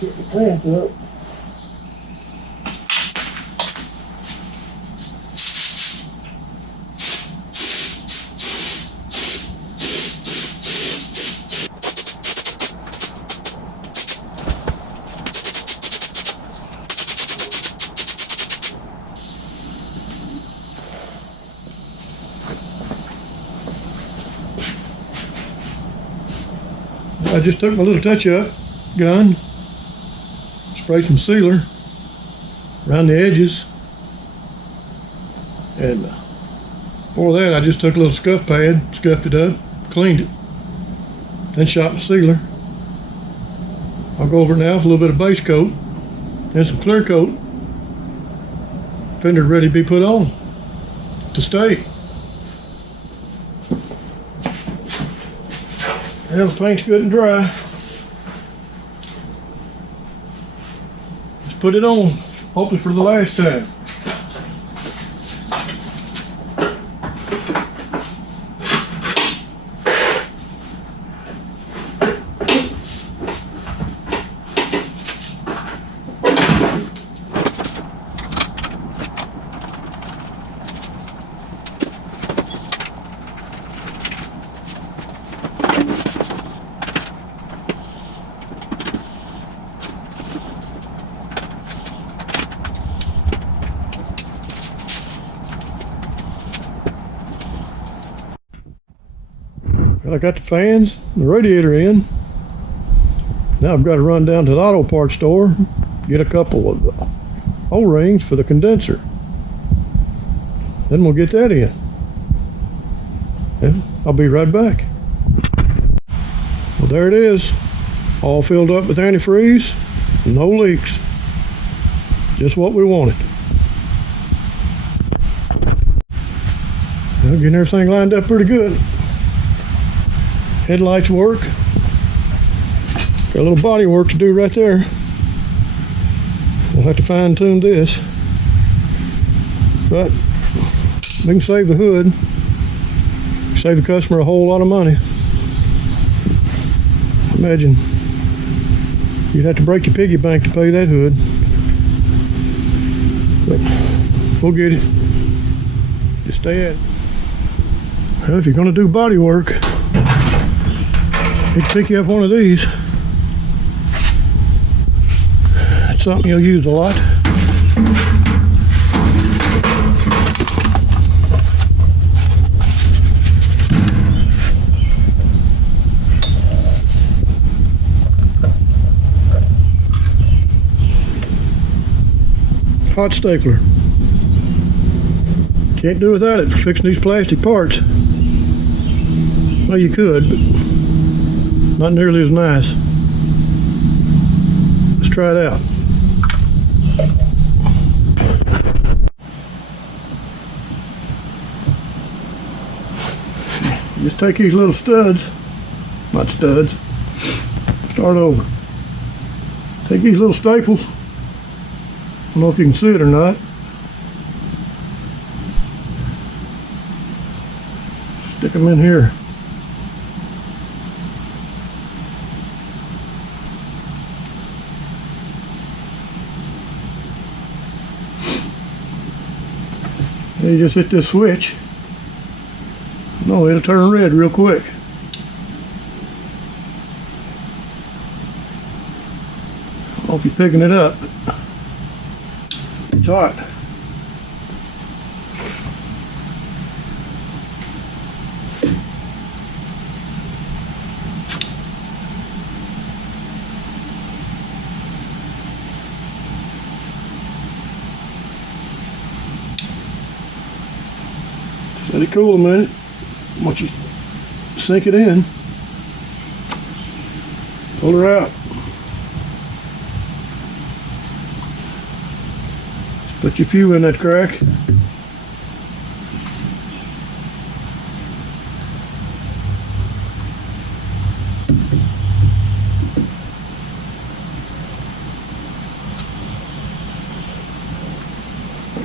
Get the clamp up. I just took my little touch-up gun, sprayed some sealer around the edges, and before that I just took a little scuff pad, scuffed it up, cleaned it, then shot my sealer. I'll go over it now with a little bit of base coat and some clear coat. Fender's ready to be put on to stay. Well, the paint's good and dry. Let's put it on, hopefully for the last time. Well, I got the fans, the radiator in. Now I've got to run down to the auto parts store, get a couple of O-rings for the condenser. Then we'll get that in. Yeah, I'll be right back. Well, there it is, all filled up with antifreeze, no leaks. Just what we wanted. Well, getting everything lined up pretty good. Headlights work. Got a little body work to do right there. We'll have to fine tune this. But we can save the hood. Save the customer a whole lot of money. Imagine you'd have to break your piggy bank to pay that hood. But we'll get it. Just stay at it. Well, if you're going to do body work, you'd pick you up one of these. That's something you'll use a lot. Hot stapler. Can't do without it for fixing these plastic parts. Well, you could, but not nearly as nice. Let's try it out. You just take these little studs, not studs, start over. Take these little staples, I don't know if you can see it or not. Stick them in here. And you just hit this switch. No, it'll turn red real quick. I don't know if you're picking it up, but it's hot. Let it cool a minute. Once you sink it in, pull her out. Just put your fuse in that crack.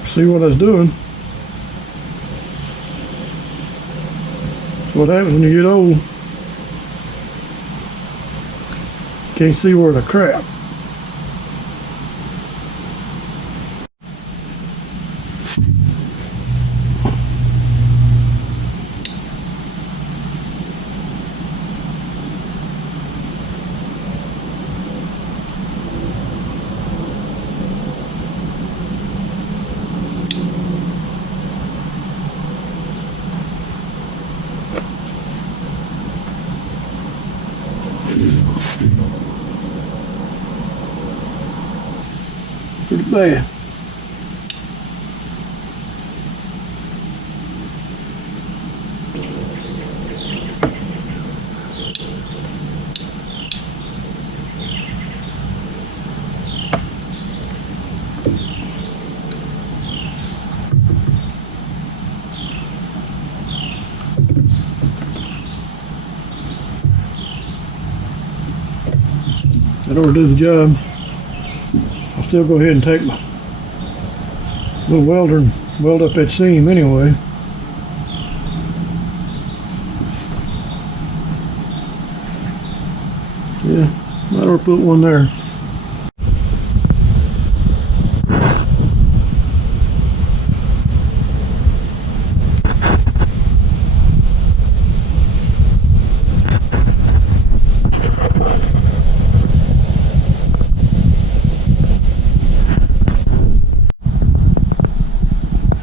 See what I was doing. What happens when you get old, can't see where the crap. pretty bad. That ought to do the job. I'll still go ahead and take my little welder and weld up that seam anyway. Yeah, I ought to put one there.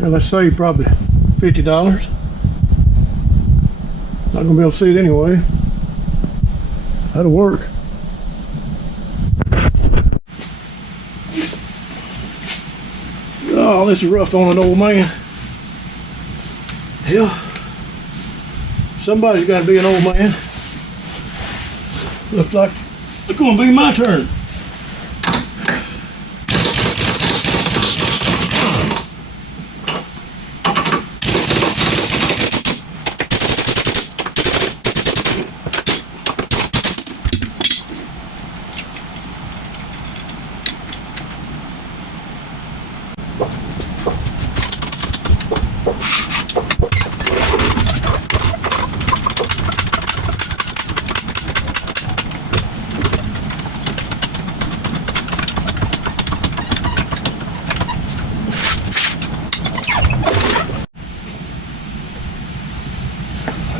Well, let's say probably $50. Not gonna be able to see it anyway. That'll work. Oh, this is rough on an old man. Hell, somebody's got to be an old man. Looks like it's gonna be my turn.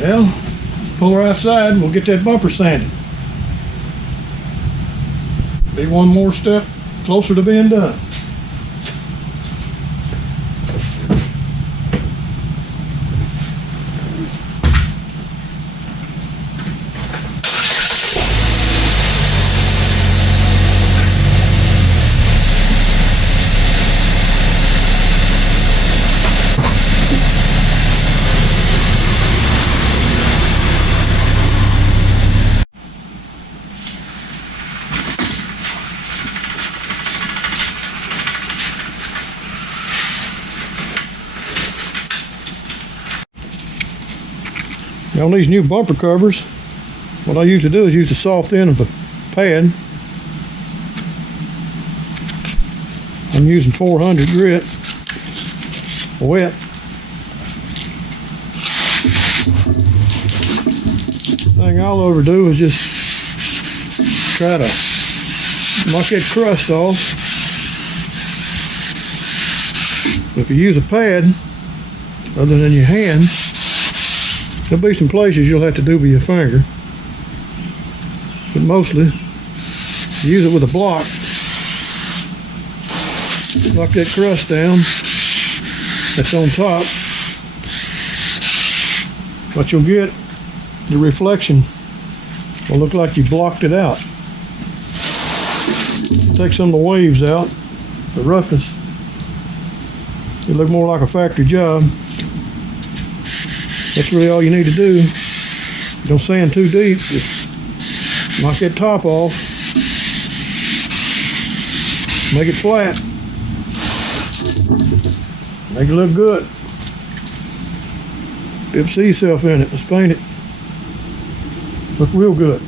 Well, pull her outside and we'll get that bumper sanded. Be one more step closer to being done. On these new bumper covers, what I usually do is use the soft end of a pad. I'm using 400 grit, wet. Thing I'll overdo is just try to knock that crust off. If you use a pad other than your hand, there'll be some places you'll have to do with your finger, but mostly use it with a block. Knock that crust down that's on top. What you'll get, the reflection will look like you blocked it out. Take some of the waves out, the roughness. It'll look more like a factory job. That's really all you need to do. Don't sand too deep. Just knock that top off. Make it flat. Make it look good. Be able to see yourself in it. Let's paint it. Look real good.